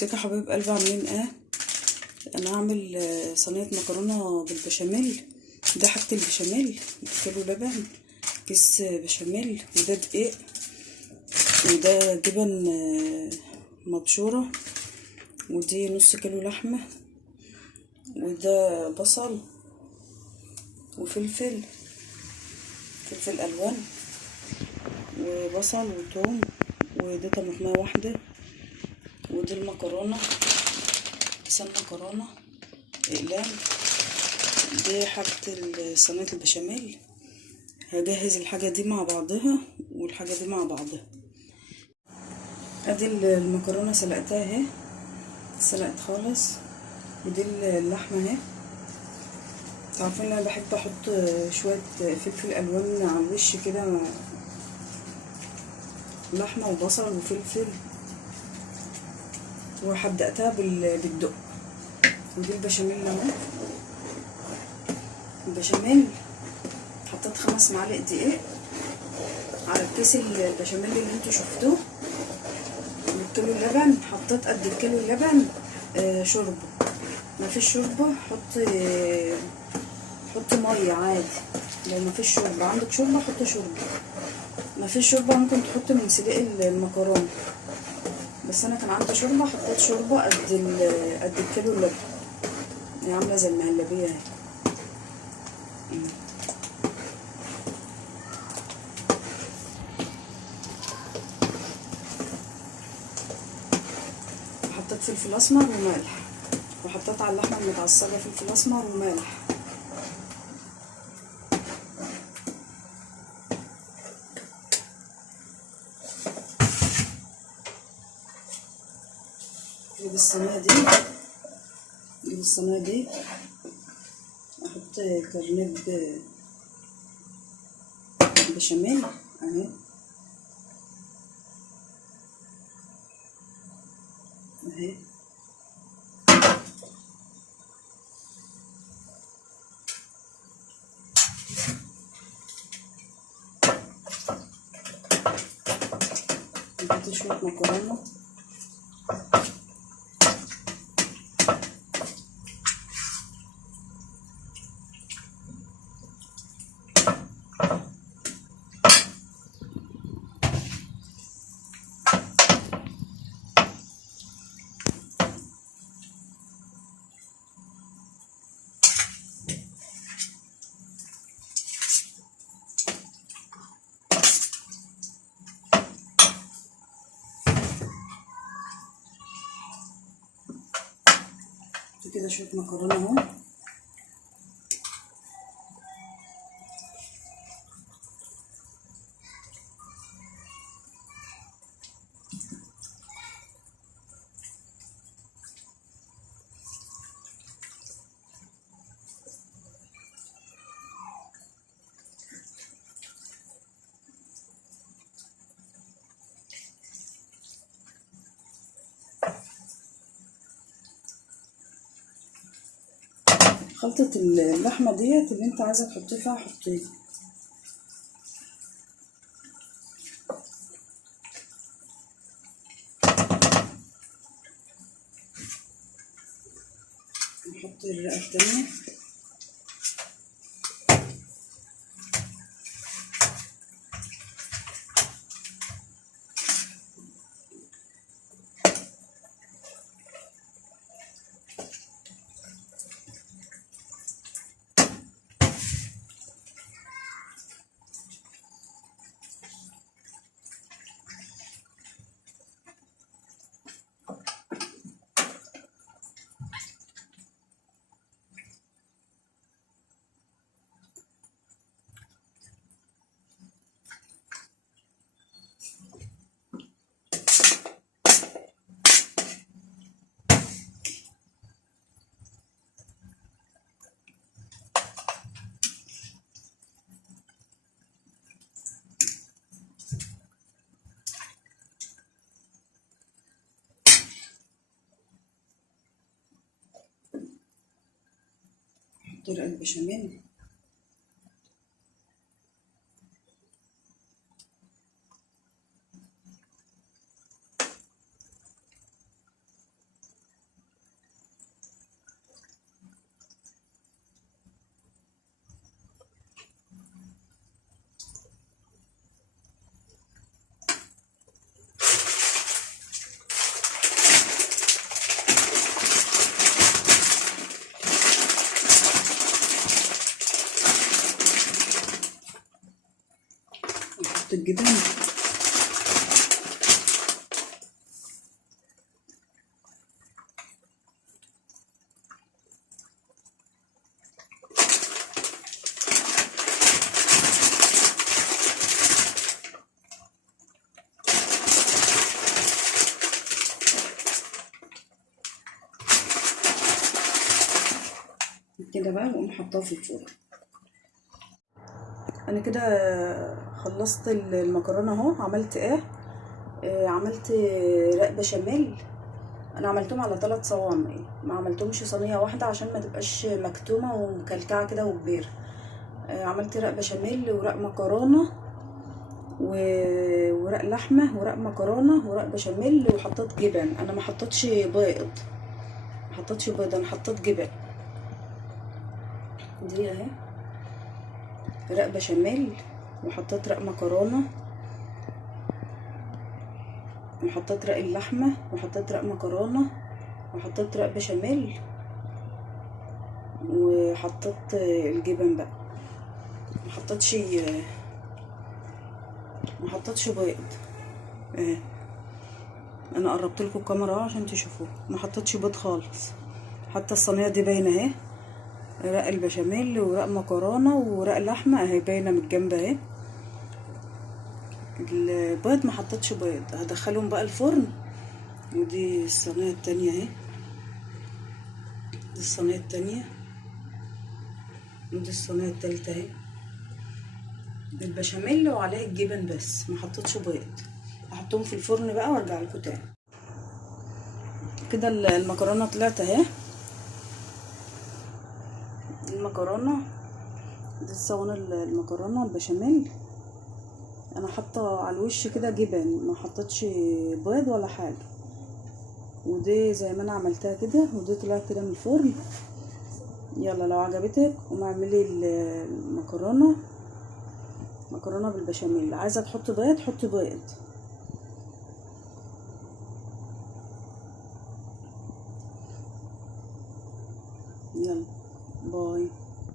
ازيكم يا حبايب قلبي، عاملين ايه؟ انا هعمل صينيه مكرونه بالبشاميل. ده حاجه البشاميل: كيلو لبن، كيس بشاميل، وده دقيق، وده جبن مبشوره، ودي نص كيلو لحمه، وده بصل وفلفل، فلفل الوان وبصل وثوم، وده طماطميه واحده، ودي المكرونه، كيسان مكرونه اقلام. دي حاجة صينية البشاميل. هجهز الحاجة دي مع بعضها والحاجة دي مع بعضها. ادي المكرونة سلقتها اهي، سلقت خالص، ودي اللحمة اهي. عارفين انا بحب احط شوية فلفل الوان على الوش كده، لحمة وبصل وفلفل، وحدقتها بالدق. ودي البشاميل اهو. البشاميل حطيت 5 معالق دقيق على الكيس البشاميل اللي انتوا شفتوه. الكيلو اللبن حطيت قد الكيلو اللبن شوربه. ما فيش شوربه حط ميه عادي. لو ما فيش شوربه، عندك شوربه حط شوربه، ما فيش شوربه ممكن تحط من سلق المكرونه. بس انا كان عندي شوربه، حطيت شوربه قد الكيلو اللبن. هي عامله زي المهلبيه اهي. حطيت فلفل اسمر وملح، وحطيت على اللحمه المتعصجه فلفل اسمر وملح. جيب الصينيه دي احط كرنب بشاميل اهي اهي. نحط شويه مكرونه، كده شويه مكرونه اهو. خلطة اللحمة ديت اللي انت عايزة تحطيه فيها حطيه. نحط الرقة التانية. نحط رقة البشاميل. نحط الجبن. كده بقى واقوم حطاها في الفرن. انا كده خلصت المكرونه اهو. عملت ايه؟ عملت رق بشاميل. انا عملتهم على 3 صواني، ما عملتهمش صينيه واحده عشان ما تبقاش مكتومه ومكلكعه كده وكبيره. عملت رق بشاميل ورق مكرونه ورق لحمه ورق مكرونه ورق بشاميل، وحطيت جبن. انا ما حطيتش بيض، انا حطيت جبن. دي اهي رق بشاميل، وحطيت رق مكرونه، وحطيت رق اللحمه، وحطيت رق مكرونه، وحطيت رق بشاميل، وحطيت الجبن بقى. ما حطيتش بيض. اهي انا قربت لكم الكاميرا اهو عشان تشوفوه. ما حطيتش بيض خالص. حتى الصينيه دي باينه اهي، رق البشاميل ورق مكرونه ورق لحمه اهي باينه من الجنب اهي. البيض ما حطيتش بيض. هدخلهم بقى الفرن. ودي الصينيه التانية اهي، دي الصينيه التانية، ودي الصينيه التالتة اهي. البشاميل وعليه الجبن بس، ما حطيتش بيض. هحطهم في الفرن بقى وارجع لكم تاني. كده المكرونه طلعت اهي. المكرونه دي الصواني المكرونه البشاميل. انا حاطه على الوش كده جبن، ما حطيتش بيض ولا حاجه. ودي زي ما انا عملتها كده، ودي طلعت كده من الفرن. يلا لو عجبتك قومي اعملي المكرونه بالبشاميل. عايزه تحطي بيض حطي بيض.